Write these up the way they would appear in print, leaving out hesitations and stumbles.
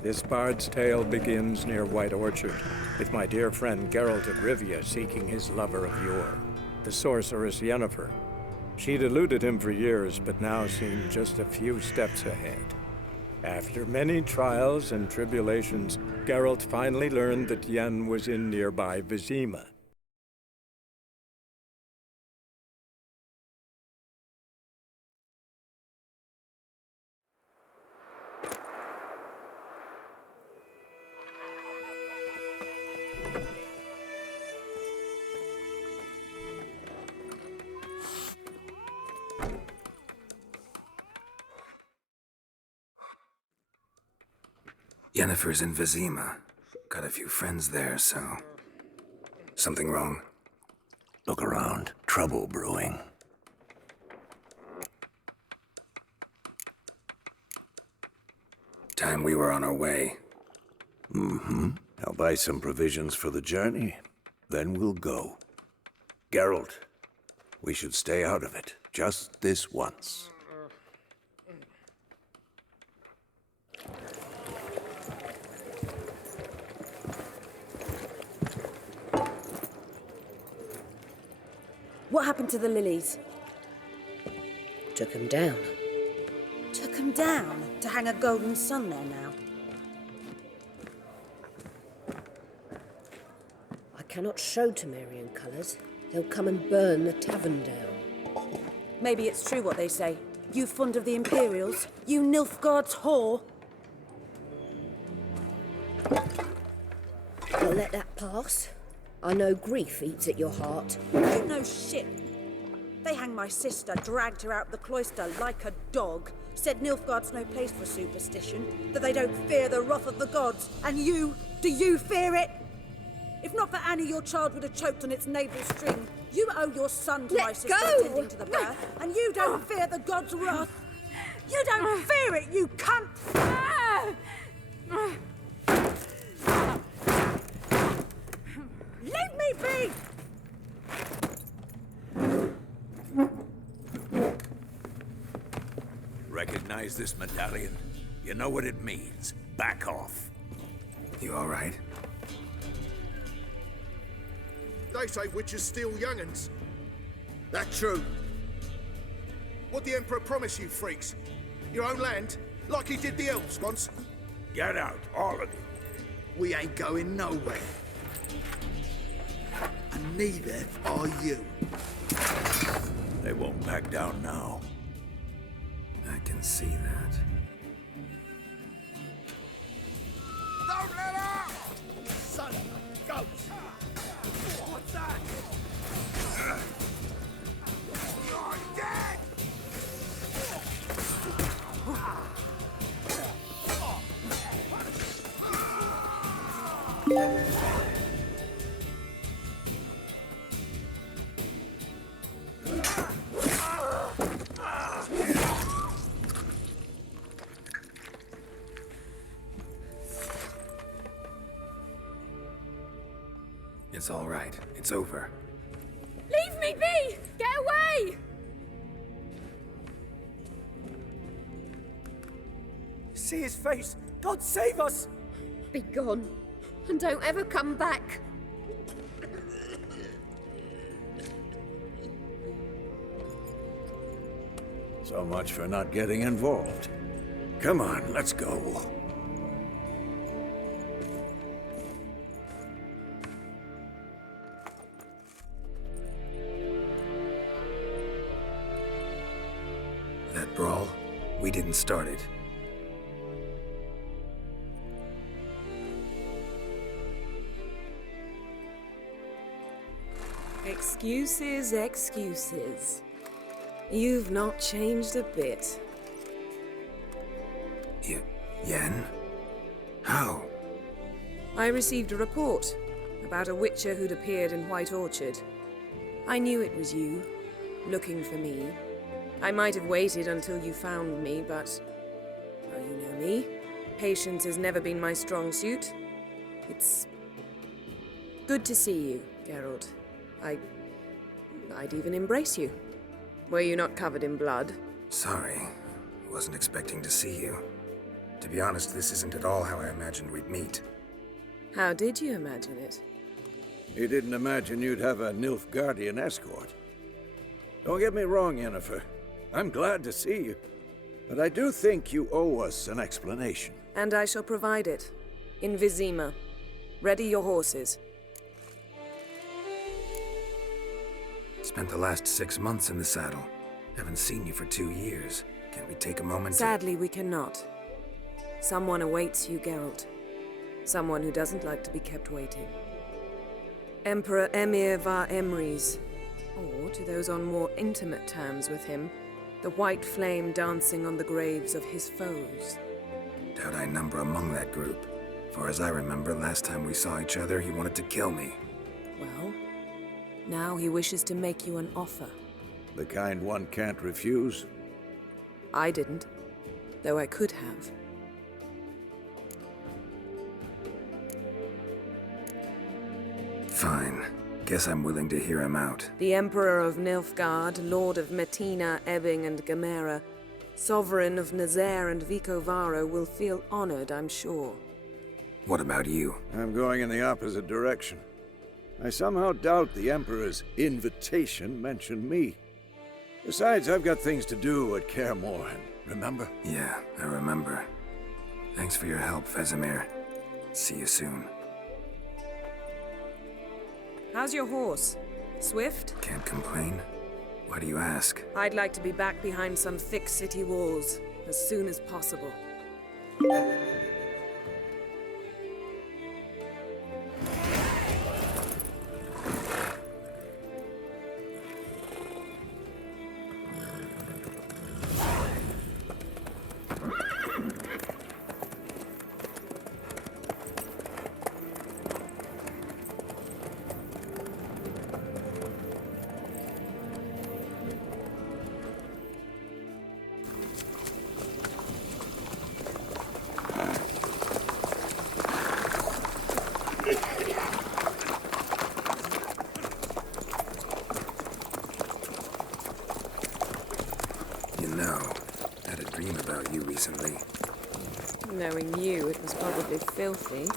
This bard's tale begins near White Orchard, with my dear friend Geralt of Rivia seeking his lover of yore, the sorceress Yennefer. She'd eluded him for years, but now seemed just a few steps ahead. After many trials and tribulations, Geralt finally learned that Yen was in nearby Vizima. Yennefer's in Vizima. Got a few friends there, so... Something wrong? Look around. Trouble brewing. Time we were on our way. I'll buy some provisions for the journey. Then we'll go. Geralt, we should stay out of it. Just this once. What happened to the lilies? Took him down. Took them down to hang a golden sun there now. I cannot show Temerian colours. They'll come and burn the tavern down. Maybe it's true what they say. You fond of the Imperials? You Nilfgaard's whore? You'll let that pass? I know grief eats at your heart. You know shit. They hanged my sister, dragged her out the cloister like a dog, said Nilfgaard's no place for superstition, that they don't fear the wrath of the gods. And you, do you fear it? If not for Annie, your child would have choked on its navel string. You owe your son to my sister attending to the birth, and you don't fear the gods' wrath. You don't fear it, you cunt! Leave me be! Recognize this medallion? You know what it means. Back off. You alright? They say witches steal young'uns. That true? What the Emperor promise you, freaks? Your own land? Like he did the elves once? Get out, all of you. We ain't going nowhere. And neither are you. They won't back down now. I can see that. Don't let out! Son of a ghost! What's that? You're dead! It's all right. It's over. Leave me be! Get away! See his face! God save us! Be gone, and don't ever come back. So much for not getting involved. Come on, let's go. That brawl, we didn't start it. Excuses, excuses. You've not changed a bit. Yen? How? I received a report about a witcher who'd appeared in White Orchard. I knew it was you, looking for me. I might have waited until you found me, but... well, you know me. Patience has never been my strong suit. It's... good to see you, Geralt. I'd even embrace you. Were you not covered in blood? Sorry. Wasn't expecting to see you. To be honest, this isn't at all how I imagined we'd meet. How did you imagine it? You didn't imagine you'd have a Nilfgaardian escort. Don't get me wrong, Yennefer. I'm glad to see you. But I do think you owe us an explanation. And I shall provide it. In Vizima. Ready your horses. Spent the last 6 months in the saddle. Haven't seen you for 2 years. Can't we take a moment to... Sadly, we cannot. Someone awaits you, Geralt. Someone who doesn't like to be kept waiting. Emperor Emir var Emrys. Or, to those on more intimate terms with him, the white flame dancing on the graves of his foes. Doubt I number among that group. For as I remember, last time we saw each other, he wanted to kill me. Well, now he wishes to make you an offer. The kind one can't refuse. I didn't, though I could have. Fine. Guess I'm willing to hear him out. The Emperor of Nilfgaard, Lord of Metina, Ebbing, and Gamera, Sovereign of Nazaire and Vicovaro will feel honored, I'm sure. What about you? I'm going in the opposite direction. I somehow doubt the Emperor's invitation mentioned me. Besides, I've got things to do at Kaer Morhen, remember? Yeah, I remember. Thanks for your help, Vesemir. See you soon. How's your horse? Swift? Can't complain. Why do you ask? I'd like to be back behind some thick city walls as soon as possible. Recently. Knowing you, it was probably filthy.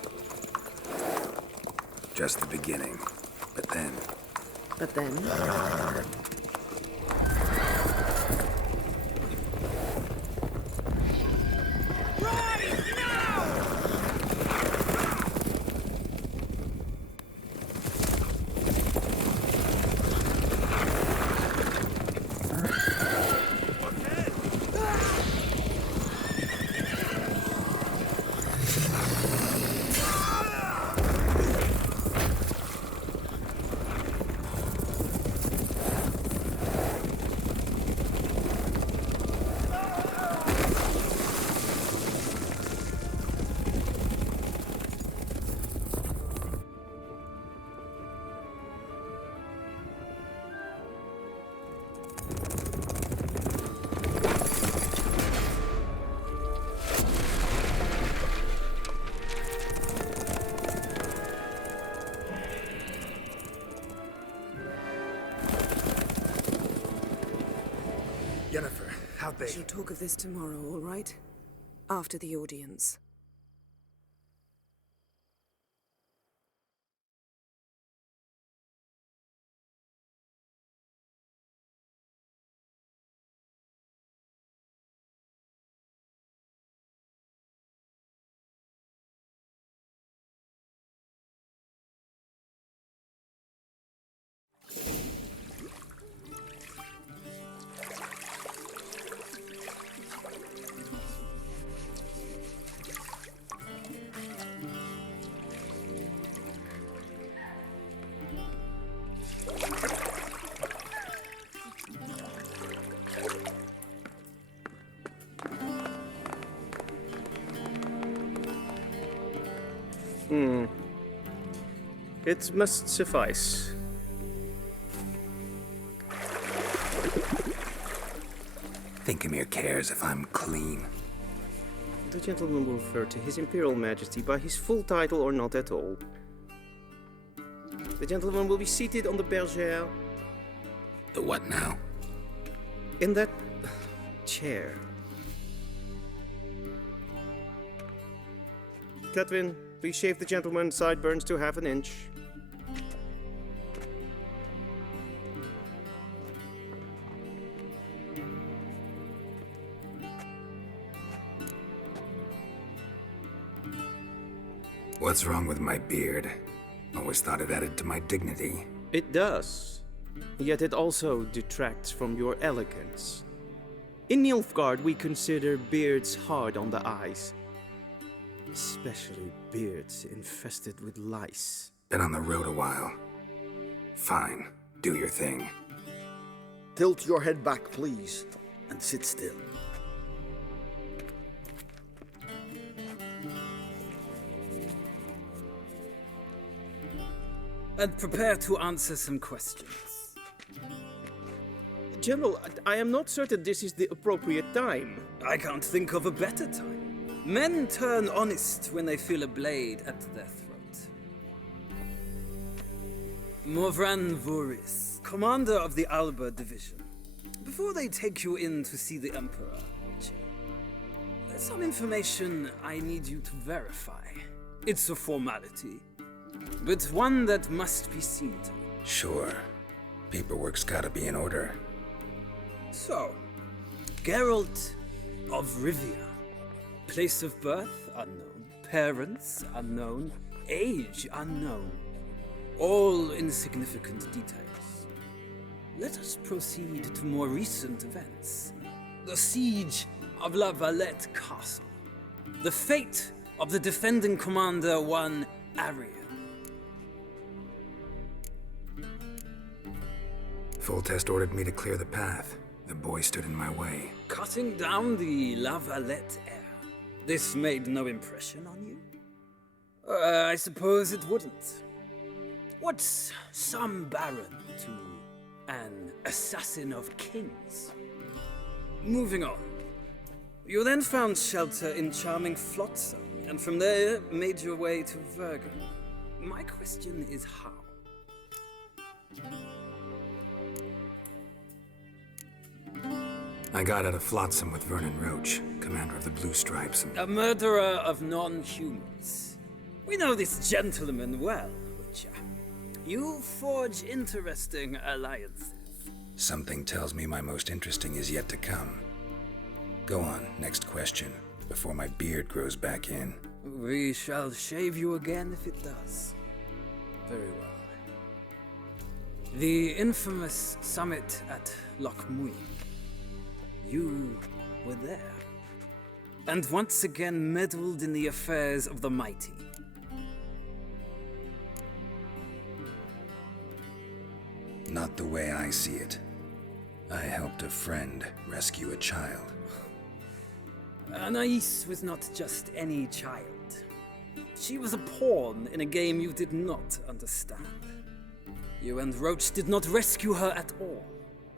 Just the beginning. But then... But then? Yennefer, how'd they... We shall talk of this tomorrow, all right? After the audience. It must suffice. Think Emir cares if I'm clean. The gentleman will refer to His Imperial Majesty by his full title or not at all. The gentleman will be seated on the bergère. The what now? In that chair. Cletwin, please shave the gentleman's sideburns to half an inch. What's wrong with my beard? Always thought it added to my dignity. It does. Yet it also detracts from your elegance. In Nilfgaard, we consider beards hard on the eyes. Especially beards infested with lice. Been on the road a while. Fine, do your thing. Tilt your head back, please, and sit still. And prepare to answer some questions. General, I am not certain this is the appropriate time. I can't think of a better time. Men turn honest when they feel a blade at their throat. Morvran Voris, commander of the Alba Division. Before they take you in to see the Emperor, there's some information I need you to verify. It's a formality, but one that must be seen to. Sure. Paperwork's gotta be in order. So, Geralt of Rivia. Place of birth unknown. Parents unknown. Age unknown. All insignificant details. Let us proceed to more recent events. The siege of La Valette Castle. The fate of the defending commander, one Arian. Foltest ordered me to clear the path. The boy stood in my way. Cutting down the La Valette heir. This made no impression on you? I suppose it wouldn't. What's some baron to an assassin of kings? Moving on. You then found shelter in charming Flotsam, and from there made your way to Vergen. My question is how? I got out of Flotsam with Vernon Roach, commander of the Blue Stripes. A murderer of non-humans. We know this gentleman well, Witcher. You forge interesting alliances. Something tells me my most interesting is yet to come. Go on, next question, before my beard grows back in. We shall shave you again if it does. Very well. The infamous summit at Loch Muir. You were there. And once again meddled in the affairs of the mighty. Not the way I see it. I helped a friend rescue a child. Anais was not just any child. She was a pawn in a game you did not understand. You and Roach did not rescue her at all.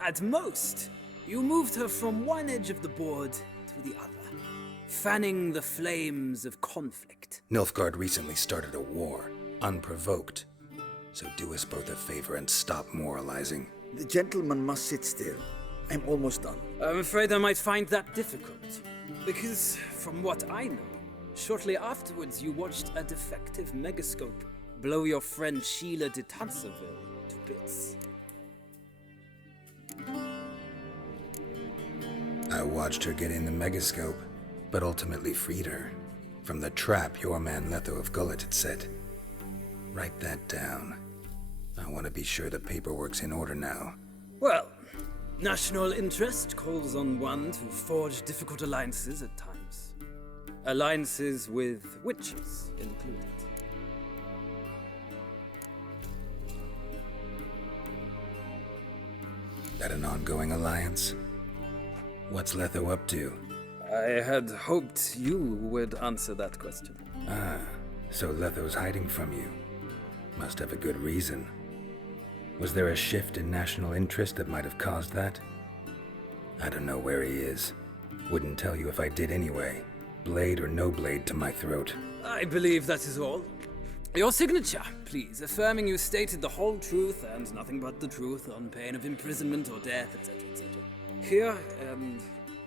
At most, you moved her from one edge of the board to the other, fanning the flames of conflict. Nilfgaard recently started a war, unprovoked. So do us both a favor and stop moralizing. The gentleman must sit still. I'm almost done. I'm afraid I might find that difficult. Because, from what I know, shortly afterwards you watched a defective megascope blow your friend Sheila de Tanserville to bits. I watched her get in the megascope, but ultimately freed her from the trap your man Letho of Gullet had set. Write that down. I want to be sure the paperwork's in order now. Well, national interest calls on one to forge difficult alliances at times. Alliances with witches included. That an ongoing alliance? What's Letho up to? I had hoped you would answer that question. Ah, so Letho's hiding from you. Must have a good reason. Was there a shift in national interest that might have caused that? I don't know where he is. Wouldn't tell you if I did anyway. Blade or no blade to my throat. I believe that is all. Your signature, please, affirming you stated the whole truth and nothing but the truth on pain of imprisonment or death, etc., etc. Here and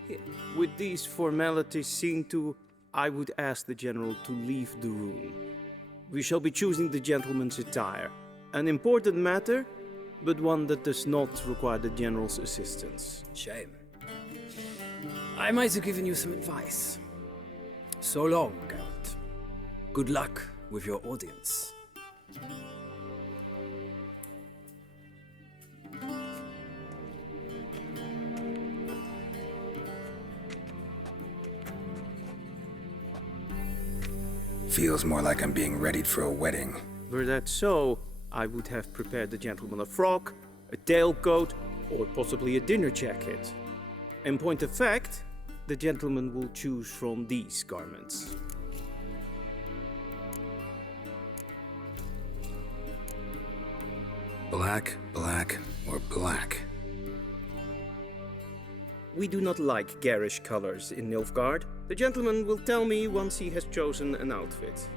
here. With these formalities seen to, I would ask the general to leave the room. We shall be choosing the gentleman's attire. An important matter, but one that does not require the general's assistance. Shame. I might have given you some advice. So long, Geralt. Good luck with your audience. Feels more like I'm being readied for a wedding. Were that so, I would have prepared the gentleman a frock, a tailcoat, or possibly a dinner jacket. In point of fact, the gentleman will choose from these garments. Black, black, or black? We do not like garish colors in Nilfgaard. The gentleman will tell me once he has chosen an outfit.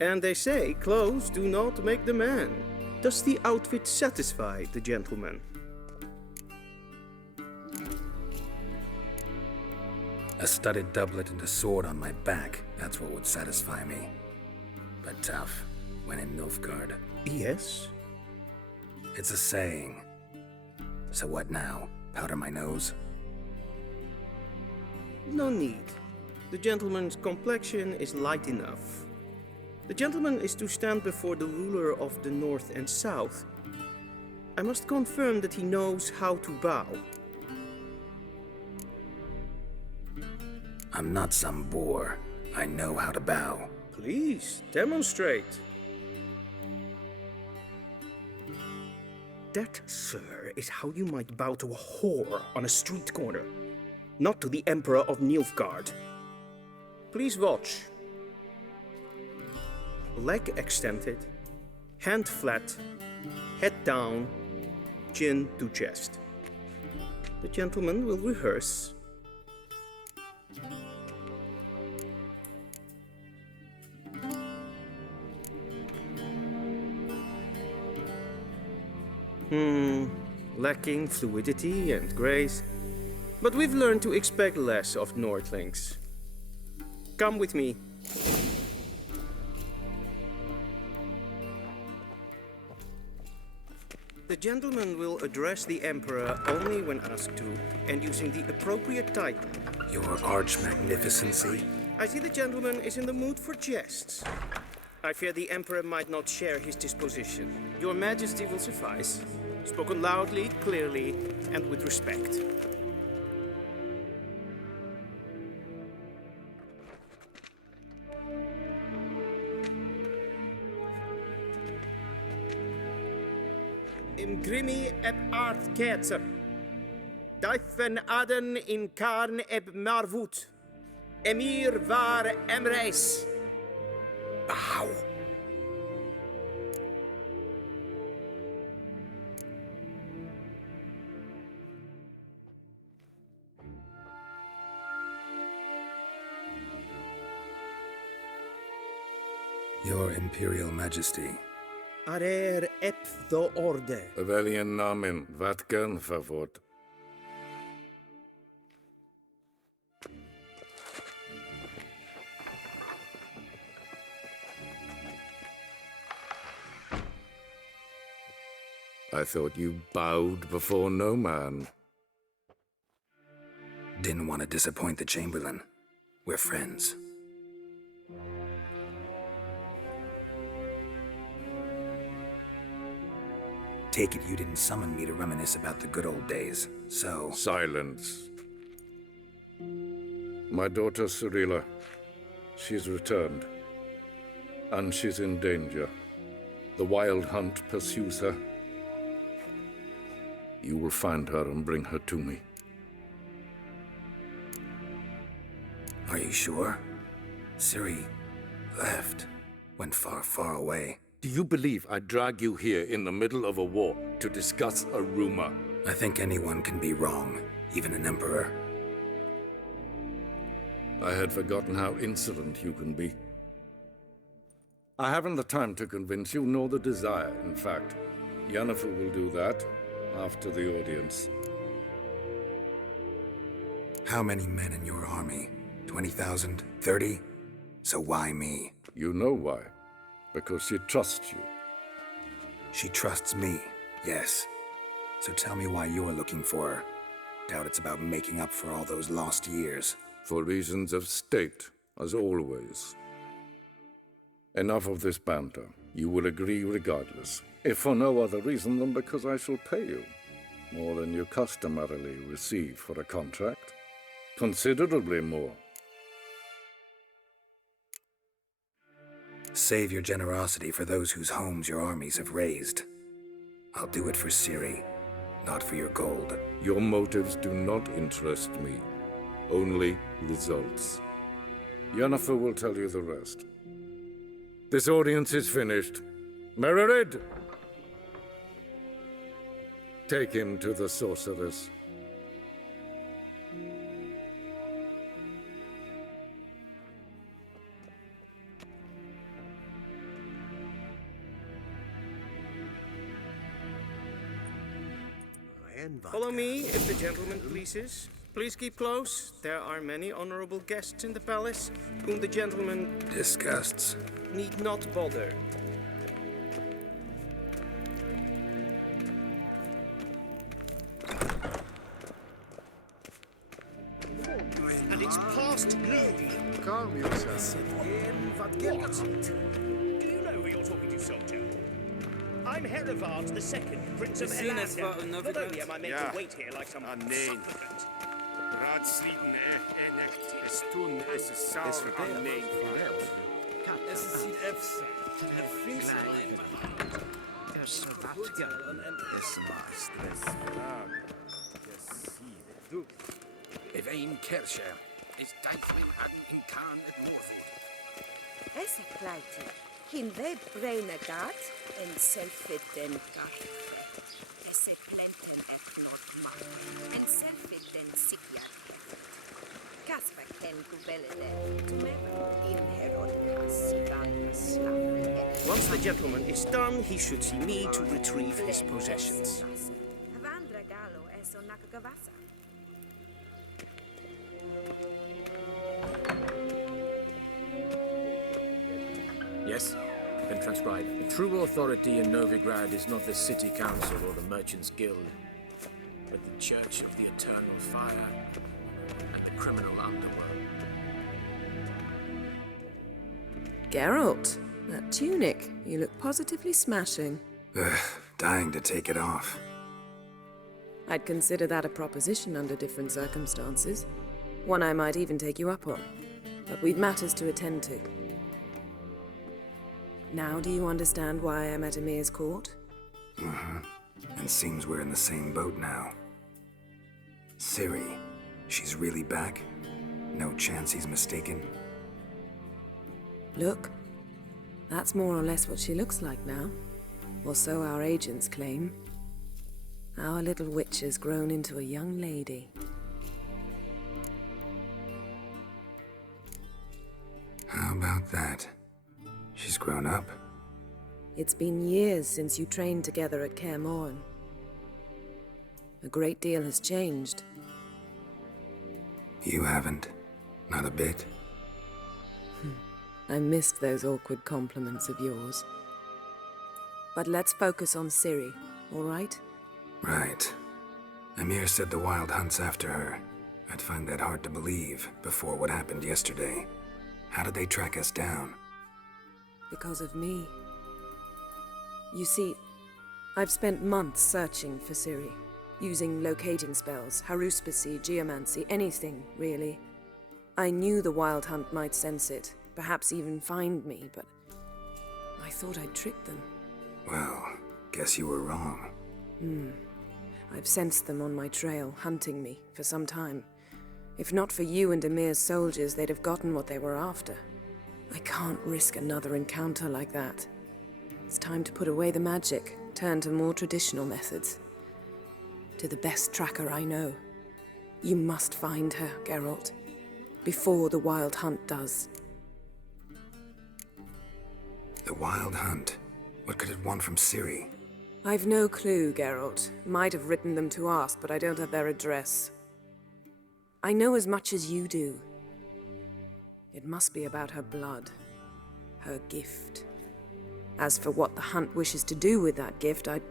And they say clothes do not make the man. Does the outfit satisfy the gentleman? A studded doublet and a sword on my back, that's what would satisfy me. But tough, when in Nilfgaard. Yes. It's a saying. So what now? Powder my nose? No need. The gentleman's complexion is light enough. The gentleman is to stand before the ruler of the North and South. I must confirm that he knows how to bow. I'm not some boor. I know how to bow. Please, demonstrate. That, sir, is how you might bow to a whore on a street corner, not to the Emperor of Nilfgaard. Please watch. Leg extended, hand flat, head down, chin to chest. The gentleman will rehearse. Lacking fluidity and grace, but we've learned to expect less of Nordlings. Come with me. The gentleman will address the Emperor only when asked to, and using the appropriate title. Your Arch-Magnificency? I see the gentleman is in the mood for jests. I fear the Emperor might not share his disposition. Your Majesty will suffice. Spoken loudly, clearly, and with respect. Imgrimi eb art ketzer. Daifen aden in karn eb marvut. Emir var emreis. Bow. Your Imperial Majesty. Arer ep the orde. Weljen namen, wat kan favort? I thought you bowed before no man. Didn't want to disappoint the Chamberlain. We're friends. Take it you didn't summon me to reminisce about the good old days, so... Silence. My daughter Cirilla, she's returned. And she's in danger. The Wild Hunt pursues her. You will find her and bring her to me. Are you sure? Ciri left. Went far, far away. Do you believe I'd drag you here in the middle of a war to discuss a rumor? I think anyone can be wrong, even an emperor. I had forgotten how insolent you can be. I haven't the time to convince you, nor the desire, in fact. Yennefer will do that after the audience. How many men in your army? 20,000? 30? So why me? You know why. Because she trusts you. She trusts me, yes. So tell me why you're looking for her. Doubt it's about making up for all those lost years. For reasons of state, as always. Enough of this banter. You will agree regardless. If for no other reason than because I shall pay you. More than you customarily receive for a contract. Considerably more. Save your generosity for those whose homes your armies have razed. I'll do it for Ciri, not for your gold. Your motives do not interest me. Only results. Yennefer will tell you the rest. This audience is finished. Mererid! Take him to the sorceress. Follow me, if the gentleman pleases. Please keep close. There are many honorable guests in the palace, whom the gentleman... disgusts. ...need not bother. And it's past noon. Calm yourself. What? Do you know who you're talking to, soldier? I'm Herivard II, Prince of Elander. Not only am I made to wait here like some supplicant. Raadsleden enact is toen is het sauer aan nee van Es ist die Efse. Evain Kersher is Dijkman aan in Kaan het Moorvoet. Esse pleite. Hin we braine gat en selfit den gat. Esse plenten et not man. En selfit den sikja. Kasper ken gubelle in herod sivan. Once the gentleman is done, he should see me to retrieve his possessions. Yes, then transcribe. The true authority in Novigrad is not the city council or the merchants' guild, but the Church of the Eternal Fire and the criminal underworld. Geralt, that tunic. You look positively smashing. Ugh, dying to take it off. I'd consider that a proposition under different circumstances. One I might even take you up on. But we've matters to attend to. Now do you understand why I'm at Emir's court? Mm-hmm. And seems we're in the same boat now. Ciri, she's really back? No chance he's mistaken? Look, that's more or less what she looks like now. Or so our agents claim. Our little witch has grown into a young lady. How about that? She's grown up? It's been years since you trained together at Kaer Morhen. A great deal has changed. You haven't. Not a bit. I missed those awkward compliments of yours. But let's focus on Ciri, all right? Right. Emir said the Wild Hunt's after her. I'd find that hard to believe before what happened yesterday. How did they track us down? Because of me. You see, I've spent months searching for Ciri, using locating spells, haruspicy, geomancy, anything, really. I knew the Wild Hunt might sense it, perhaps even find me, but I thought I'd tricked them. Well, guess you were wrong. I've sensed them on my trail, hunting me, for some time. If not for you and Emir's soldiers, they'd have gotten what they were after. I can't risk another encounter like that. It's time to put away the magic, turn to more traditional methods. To the best tracker I know. You must find her, Geralt. Before the Wild Hunt does. The Wild Hunt? What could it want from Ciri? I've no clue, Geralt. Might have written them to ask, but I don't have their address. I know as much as you do. It must be about her blood. Her gift. As for what the Hunt wishes to do with that gift, I'd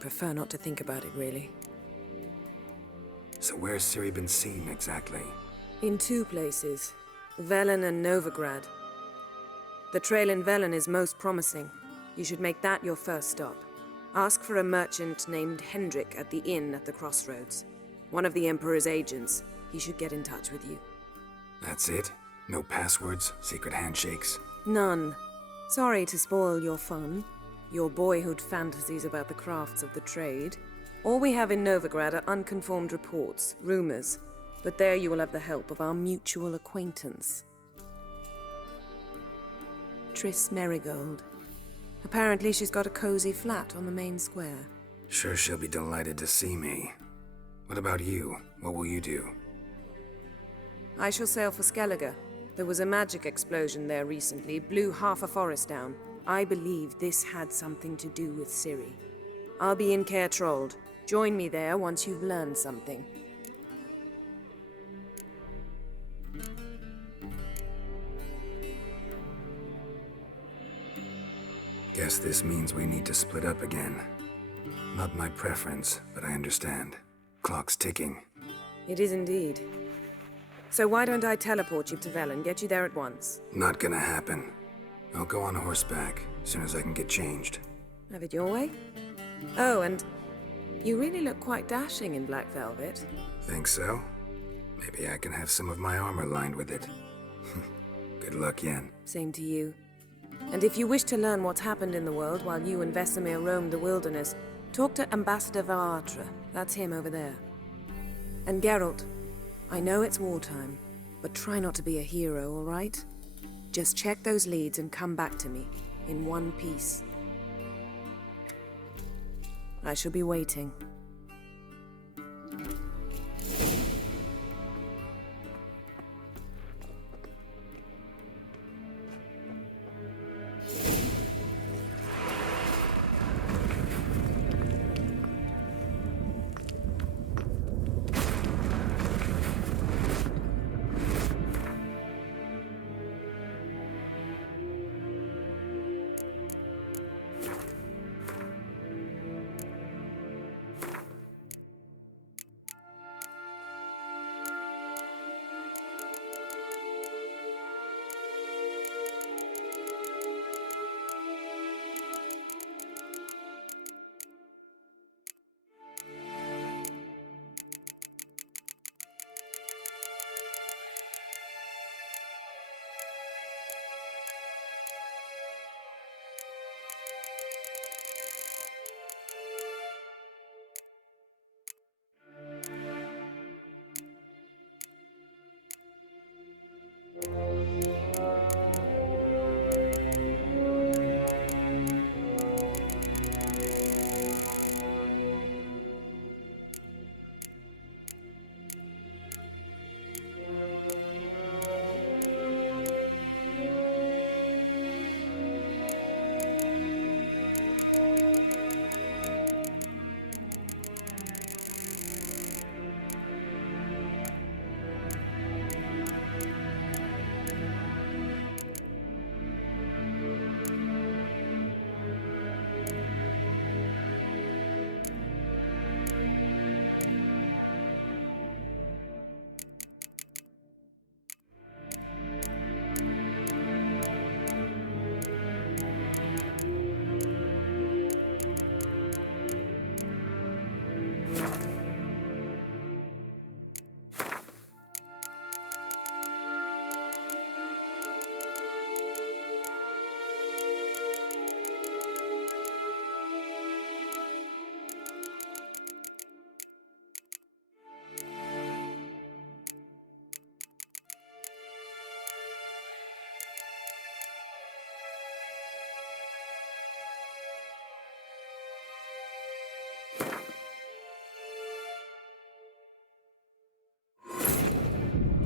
prefer not to think about it, really. So where's Ciri been seen, exactly? In 2 places. Velen and Novigrad. The trail in Velen is most promising. You should make that your first stop. Ask for a merchant named Hendrik at the inn at the crossroads. One of the Emperor's agents. He should get in touch with you. That's it? No passwords? Secret handshakes? None. Sorry to spoil your fun. Your boyhood fantasies about the crafts of the trade. All we have in Novigrad are unconfirmed reports, rumors. But there you will have the help of our mutual acquaintance. Triss Merigold. Apparently she's got a cozy flat on the main square. Sure she'll be delighted to see me. What about you? What will you do? I shall sail for Skellige. There was a magic explosion there recently, blew half a forest down. I believe this had something to do with Ciri. I'll be in Caer Trolde. Join me there once you've learned something. Guess this means we need to split up again. Not my preference, but I understand. Clock's ticking. It is indeed. So why don't I teleport you to Velen, get you there at once? Not gonna happen. I'll go on horseback, as soon as I can get changed. Have it your way? Oh, and you really look quite dashing in black velvet. Think so? Maybe I can have some of my armor lined with it. Good luck, Yen. Same to you. And if you wish to learn what's happened in the world while you and Vesemir roamed the wilderness, talk to Ambassador Varatra. That's him over there. And Geralt, I know it's wartime, but try not to be a hero, all right? Just check those leads and come back to me, in one piece. I shall be waiting.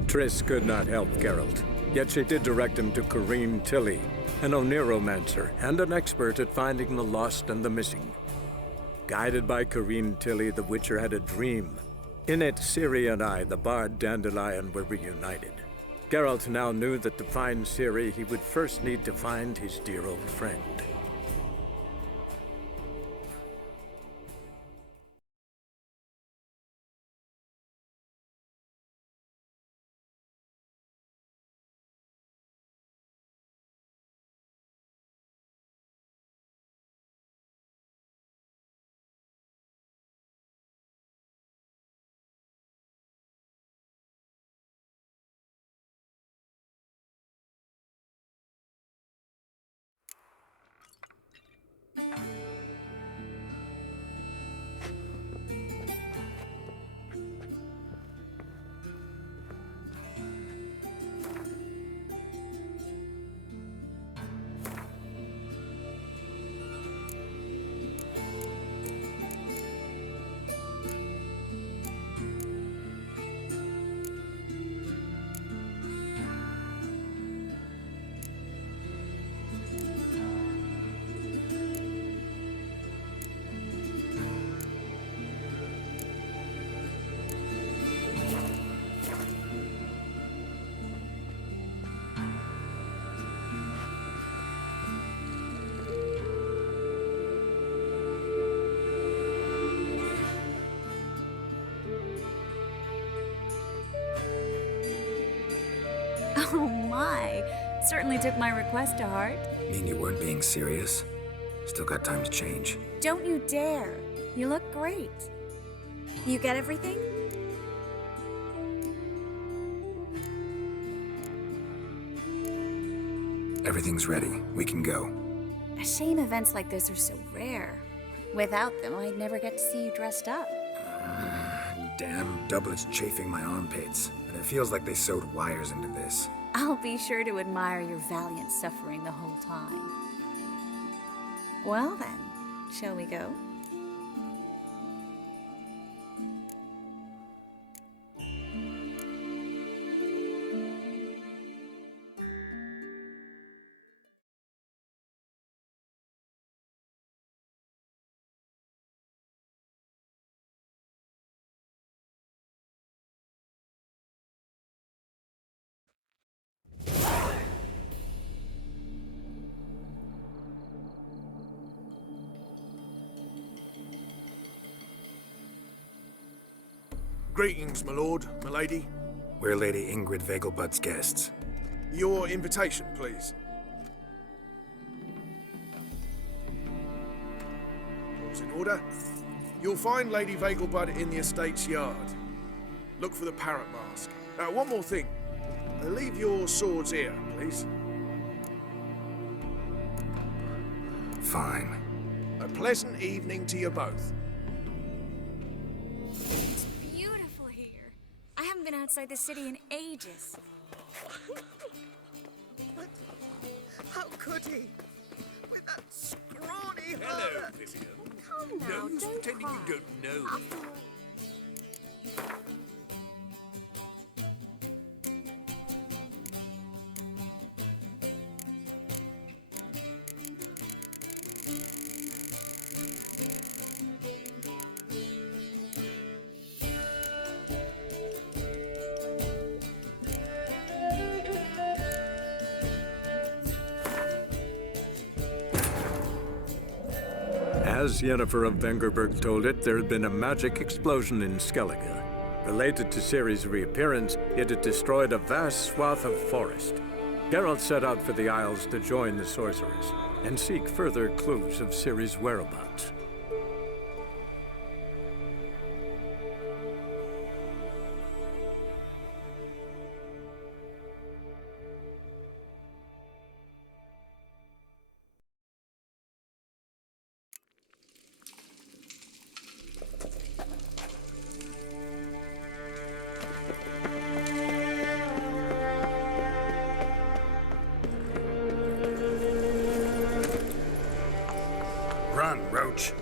Triss could not help Geralt, yet she did direct him to Corrine Tilly, an Oniromancer and an expert at finding the lost and the missing. Guided by Corrine Tilly, the Witcher had a dream. In it, Ciri and I, the bard Dandelion, were reunited. Geralt now knew that to find Ciri, he would first need to find his dear old friend. Oh my, certainly took my request to heart. Mean you weren't being serious? Still got time to change. Don't you dare. You look great. You get everything? Everything's ready. We can go. A shame events like this are so rare. Without them, I'd never get to see you dressed up. Damn doublets chafing my armpits. And it feels like they sewed wires into this. I'll be sure to admire your valiant suffering the whole time. Well then, shall we go? Greetings, my lord, my lady. We're Lady Ingrid Vegelbud's guests. Your invitation, please. All's in order. You'll find Lady Vegelbud in the estate's yard. Look for the parrot mask. One more thing. Leave your swords here, please. Fine. A pleasant evening to you both. I haven't been outside the city in ages. But how could he? With that scrawny Hello, hermit. Vivian. Come now, No use don't pretending cry. you don't know me. After all, As Yennefer of Vengerberg told it, there had been a magic explosion in Skellige. Related to Ciri's reappearance, it had destroyed a vast swath of forest. Geralt set out for the Isles to join the sorcerers and seek further clues of Ciri's whereabouts. Run, Roach.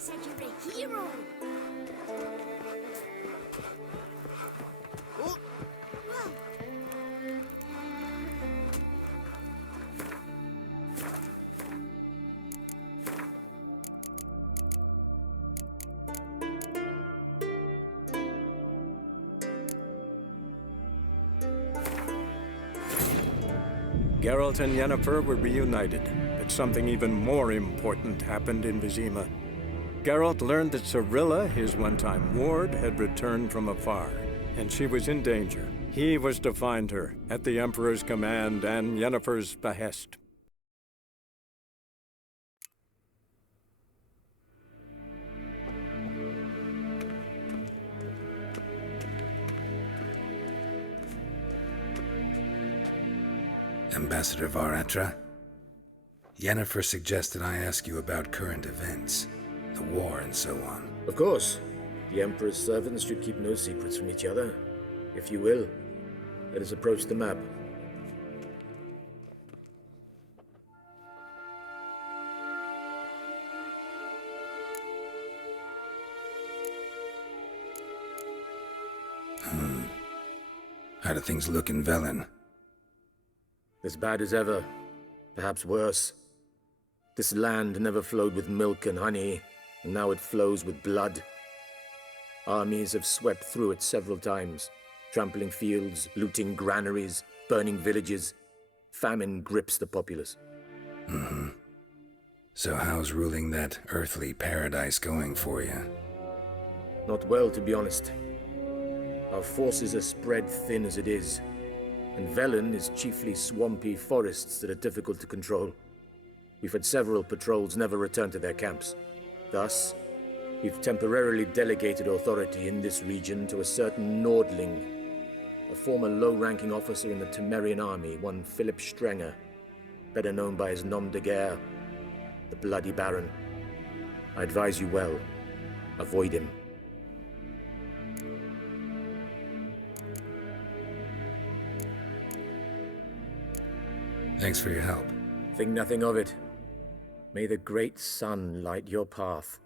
said you're a hero. Oh. Whoa. Geralt and Yennefer were reunited, but something even more important happened in Vizima. Geralt learned that Cirilla, his one-time ward, had returned from afar, and she was in danger. He was to find her, at the Emperor's command and Yennefer's behest. Ambassador Varatra, Yennefer suggested I ask you about current events, the war and so on. Of course. The Emperor's servants should keep no secrets from each other. If you will, let us approach the map. How do things look in Velen? As bad as ever, perhaps worse. This land never flowed with milk and honey, and now it flows with blood. Armies have swept through it several times, trampling fields, looting granaries, burning villages. Famine grips the populace. So how's ruling that earthly paradise going for you? Not well, to be honest. Our forces are spread thin as it is, and Velen is chiefly swampy forests that are difficult to control. We've had several patrols never return to their camps. Thus, we've temporarily delegated authority in this region to a certain Nordling, a former low-ranking officer in the Temerian army, one Philip Strenger, better known by his nom de guerre, the Bloody Baron. I advise you well, avoid him. Thanks for your help. Think nothing of it. May the great sun light your path.